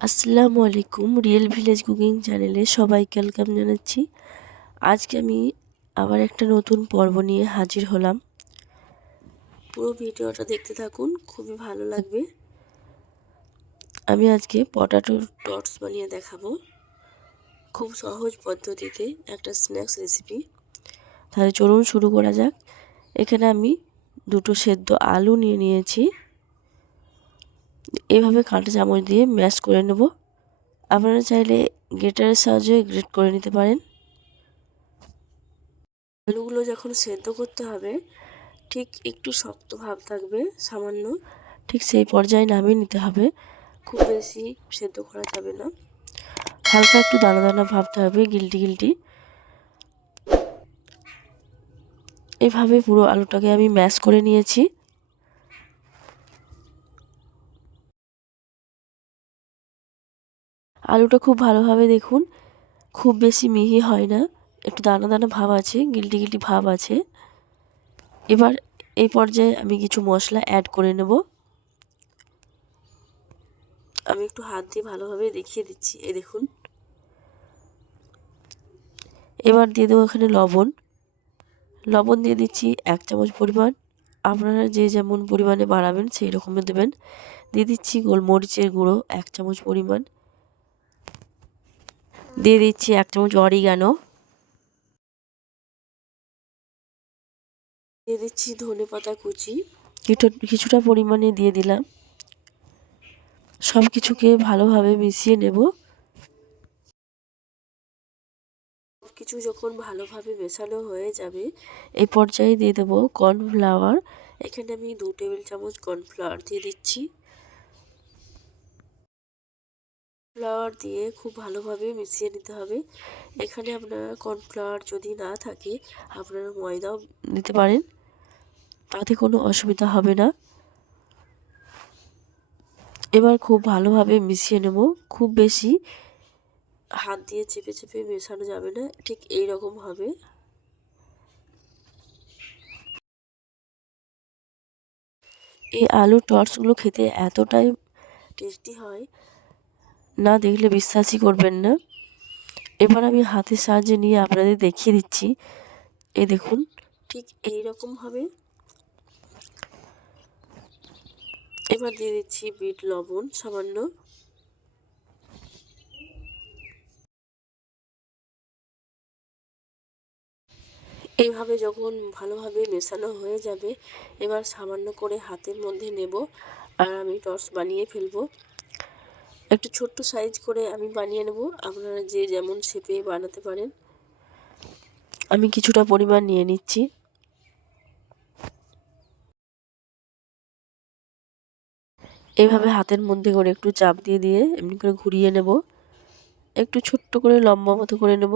আসসালামু আলাইকুম real village cooking চ্যানেলে সবাইকে ওয়েলকাম জানাচ্ছি। আজকে আমি আবার একটা নতুন পর্ব নিয়ে হাজির হলাম। পুরো ভিডিওটা দেখতে থাকুন, খুবই ভালো লাগবে। আমি আজকে পটাটো টটস বানিয়ে দেখাবো। খুব সহজ পদ্ধতিতে একটা স্ন্যাক্স রেসিপি তাহলে চলুন শুরু করা যাক। এখানে আমি দুটো সেদ্ধ আলু নিয়ে নিয়েছি। এভাবে কাঁটা চামচ দিয়ে ম্যাশ করে নেব। আপনারা চাইলে গ্রেটারের সাহায্যে গ্রেট করে নিতে পারেন। আলুগুলো যখন সেদ্ধ করতে হবে, ঠিক একটু শক্ত ভাব থাকবে, সামান্য। ঠিক সেই পর্যায়ে নামিয়ে নিতে হবে। খুব বেশি সেদ্ধ করা যাবে না। হালকা একটু দানা দানা ভাবতে হবে গিলটি গিলটি। এভাবে পুরো আলুটাকে আমি ম্যাশ করে নিয়েছি। আলুটা খুব ভালোভাবে দেখুন। খুব বেশি মিহি হয় না। একটু দানা দানা ভাব আছে, গিলটি গিলটি ভাব আছে। এবার এই পর্যায়ে আমি কিছু মশলা অ্যাড করে নেব। আমি একটু হাত দিয়ে ভালোভাবে দেখিয়ে দিচ্ছি, এই দেখুন। এবার দিয়ে দেবো এখানে লবণ। লবণ দিয়ে দিচ্ছি এক চামচ পরিমাণ। আপনারা যে যেমন পরিমাণে বাড়াবেন, সেই রকমের দেবেন। দিয়ে দিচ্ছি গোলমরিচের গুঁড়ো এক চামচ পরিমাণ। দিয়ে দিচ্ছি এক চামচ অরিগানো। দিয়ে দিচ্ছি ধনে পাতা কুচি। কিছুটা পরিমাণে দিয়ে দিলাম। সব কিছুকে ভালোভাবে মিশিয়ে নেব। কিছু যখন ভালোভাবে মেশানো হয়ে যাবে, এই পর্যায়ে দিয়ে দেবো কর্নফ্লাওয়ার। এখানে আমি দু টেবিল চামচ কর্নফ্লাওয়ার দিয়ে দিচ্ছি। কর্নফ্লাওয়ার দিয়ে খুব ভালোভাবে মিশিয়ে নিতে হবে। এখানে আপনারা কর্নফ্লাওয়ার যদি না থাকে, আপনারা ময়দাও নিতে পারেন। তাতে কোনো অসুবিধা হবে না। এবার খুব ভালোভাবে মিশিয়ে নেব। খুব বেশি হাত দিয়ে চেপে চেপে মেশানো যাবে না, ঠিক এই রকম হবে। এই আলুর টর্চগুলো খেতে এতটাই টেস্টি হয় না দেখলে বিশ্বাসই করবেন না। এবার আমি হাতের সাহায্যে নিয়ে আপনাদের দেখিয়ে দিচ্ছি। এ দেখুন, ঠিক এই রকম হবে। এবার দিয়ে দিচ্ছি বিট লবণ, সামান্য। এইভাবে যখন ভালোভাবে মেশানো হয়ে যাবে, এবার সামান্য করে হাতের মধ্যে নেব আর আমি টর্চ বানিয়ে ফেলব। একটু ছোট্ট সাইজ করে আমি বানিয়ে নেব। আপনারা যে যেমন শেপে বানাতে পারেন। আমি কিছুটা পরিমাণ নিয়ে নিচ্ছি। এইভাবে হাতের মধ্যে করে একটু চাপ দিয়ে দিয়ে এমনি করে ঘুরিয়ে নেব। একটু ছোট্ট করে লম্বা মতো করে নেব।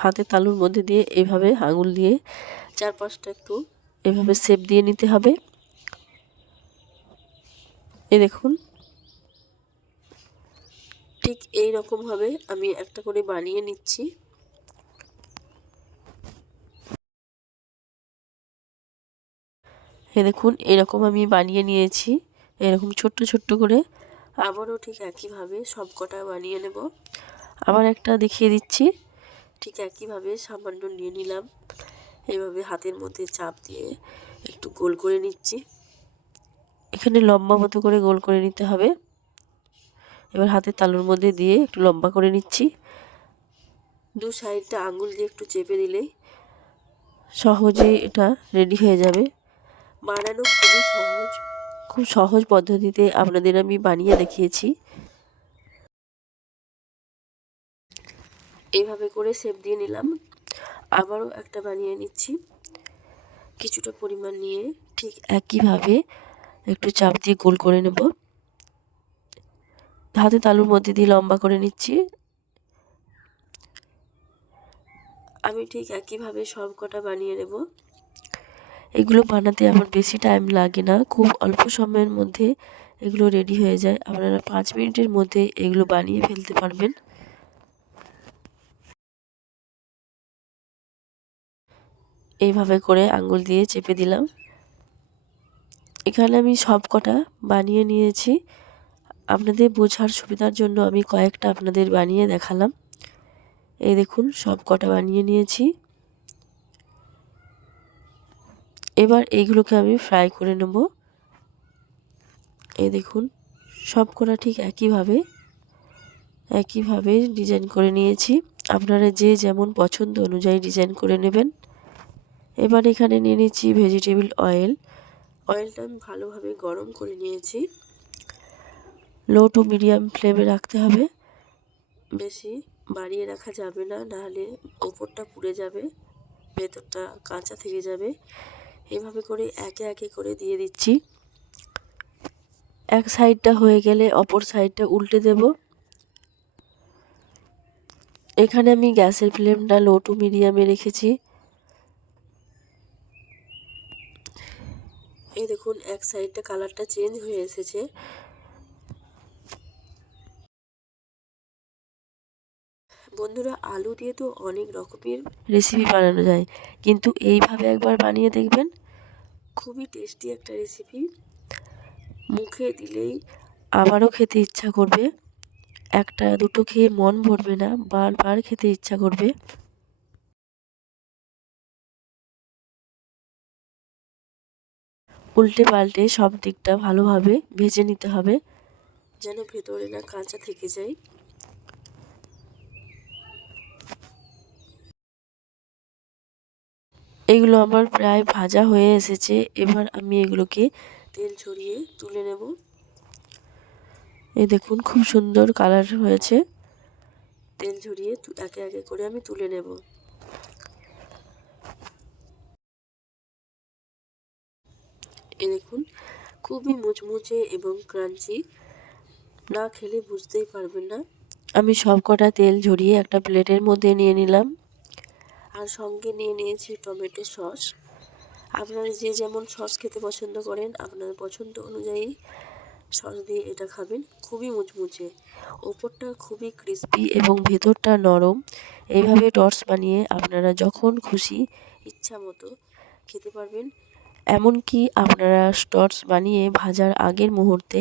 হাতে তালুর মধ্যে দিয়ে এভাবে আঙুল দিয়ে চারপাশটা একটু এভাবে শেপ দিয়ে নিতে হবে। এ দেখুন ঠিক এই রকমভাবে আমি একটা করে বানিয়ে নিচ্ছি। এ দেখুন, এরকম আমি বানিয়ে নিয়েছি, এরকম ছোট্ট ছোট্ট করে। আবারও ঠিক একইভাবে সব কটা বানিয়ে নেব। আবার একটা দেখিয়ে দিচ্ছি, ঠিক একইভাবে সামান্য নিয়ে নিলাম। এভাবে হাতের মধ্যে চাপ দিয়ে একটু গোল করে নিচ্ছি। এখানে লম্বা মতো করে গোল করে নিতে হবে। এবার হাতের তালুর মধ্যে দিয়ে একটু লম্বা করে নিচ্ছি। দু সাইডটা আঙুল দিয়ে একটু চেপে দিলেই সহজেই এটা রেডি হয়ে যাবে। বানানো খুবই সহজ। খুব সহজ পদ্ধতিতে আপনাদের আমি বানিয়ে দেখিয়েছি। এইভাবে করে সেপ দিয়ে নিলাম। আবারও একটা বানিয়ে নিচ্ছি। কিছুটা পরিমাণ নিয়ে ঠিক একইভাবে একটু চাপ দিয়ে গোল করে নেব। হাতে তালুর মধ্যে দিয়ে লম্বা করে নিচ্ছি। আমি ঠিক একইভাবে সব কটা বানিয়ে নেব। এগুলো বানাতে আমার বেশি টাইম লাগে না। খুব অল্প সময়ের মধ্যে এগুলো রেডি হয়ে যায়। আপনারা পাঁচ মিনিটের মধ্যে এগুলো বানিয়ে ফেলতে পারবেন। এইভাবে করে আঙুল দিয়ে চেপে দিলাম। এখানে আমি সব কটা বানিয়ে নিয়েছি। আপনাদের বোঝার সুবিধার জন্য আমি কয়েকটা আপনাদের বানিয়ে দেখালাম। এই দেখুন, সব কটা বানিয়ে নিয়েছি। এবার এইগুলোকে আমি ফ্রাই করে নেব। এই দেখুন, সব কটা ঠিক একইভাবে একইভাবে ডিজাইন করে নিয়েছি। আপনারা যে যেমন পছন্দ অনুযায়ী ডিজাইন করে নেবেন। এবার এখানে নিয়ে নিচ্ছি ভেজিটেবিল অয়েল। অয়েলটা আমি ভালোভাবে গরম করে নিয়েছি। লো টু মিডিয়াম ফ্লেমে রাখতে হবে। বেশি বাড়িয়ে রাখা যাবে না, নাহলে ওপরটা পুড়ে যাবে, ভেতরটা কাঁচা থেকে যাবে। এভাবে করে একে একে করে দিয়ে দিচ্ছি। এক সাইডটা হয়ে গেলে অপর সাইডটা উল্টে দেব। এখানে আমি গ্যাসের ফ্লেমটা লো টু মিডিয়ামে রেখেছি। এই দেখুন, এক সাইডটা কালারটা চেঞ্জ হয়ে এসেছে। বন্ধুরা আলু দিয়ে তো অনেক রকমের রেসিপি বানানো যায়। কিন্তু এইভাবে একবার বানিয়ে দেখবেন, খুবই টেস্টি একটা রেসিপি মুখে দিলেই আবারও খেতে ইচ্ছা করবে। একটা দুটো খেয়ে মন ভরবে না, বারবার খেতে ইচ্ছা করবে। উল্টে পাল্টে সব দিকটা ভালোভাবে ভেজে নিতে হবে, যেন ভেতরে না কাঁচা থেকে যায়। এগুলো আমার প্রায় ভাজা হয়ে এসেছে। এবার আমি এগুলোকে তেল ছড়িয়ে তুলে নেব। এই দেখুন, খুব সুন্দর কালার হয়েছে। তেল ঝরিয়ে একে একে করে আমি তুলে নেব। এ দেখুন, খুবই মুচমুচে এবং ক্রাঞ্চি। না খেলে বুঝতেই পারবেন না। আমি সব কটা তেল ঝরিয়ে একটা প্লেটের মধ্যে নিয়ে নিলাম। আর সঙ্গে নিয়ে নিয়েছি টমেটো সস। আপনারা যে যেমন সস খেতে পছন্দ করেন আপনার পছন্দ অনুযায়ী সস দিয়ে এটা খাবেন। খুবই মুচমুচে। ওপরটা খুবই ক্রিস্পি এবং ভেতরটা নরম। এইভাবে টর্চ বানিয়ে আপনারা যখন খুশি, ইচ্ছা মতো খেতে পারবেন। এমনকি আপনারা স্টর্স বানিয়ে ভাজার আগের মুহূর্তে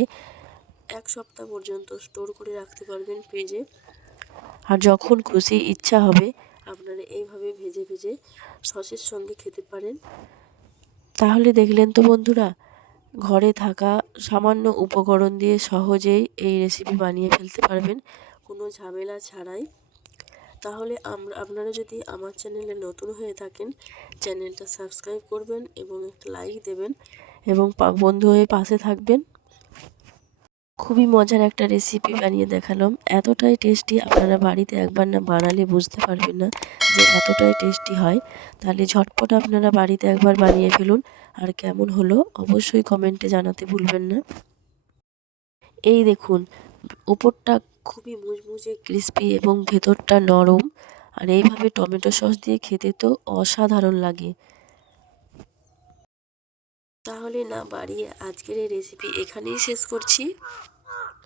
এক সপ্তাহ পর্যন্ত স্টোর করে রাখতে পারবেন ফ্রিজে আর যখন খুশি, ইচ্ছা হবে আপনারা এইভাবে ভেজে ভেজে সসের সঙ্গে খেতে পারেন। তাহলে দেখলেন তো বন্ধুরা, ঘরে থাকা সামান্য উপকরণ দিয়ে সহজেই এই রেসিপি বানিয়ে ফেলতে পারবেন, কোনো ঝামেলা ছাড়াই। তাহলে আমরা আপনারা যদি আমার চ্যানেলে নতুন হয়ে থাকেন, চ্যানেলটা সাবস্ক্রাইব করবেন এবং একটা লাইক দেবেন এবং বন্ধু হয়ে পাশে থাকবেন। খুবই মজার একটা রেসিপি বানিয়ে দেখালাম। এতটাই টেস্টি আপনারা বাড়িতে একবার না বানালে বুঝতে পারবেন না যে এতটাই টেস্টি হয়। তাহলে ঝটপট আপনারা বাড়িতে একবার বানিয়ে ফেলুন। আর কেমন হলো অবশ্যই কমেন্টে জানাতে ভুলবেন না। এই দেখুন ওপরটা খুবই মুচমুচে ক্রিস্পি এবং ভেতরটা নরম। আর এইভাবে টমেটো সস দিয়ে খেতে তো অসাধারণ লাগে। তাহলে না বাড়িয়ে আজকের এই রেসিপি এখানেই শেষ করছি।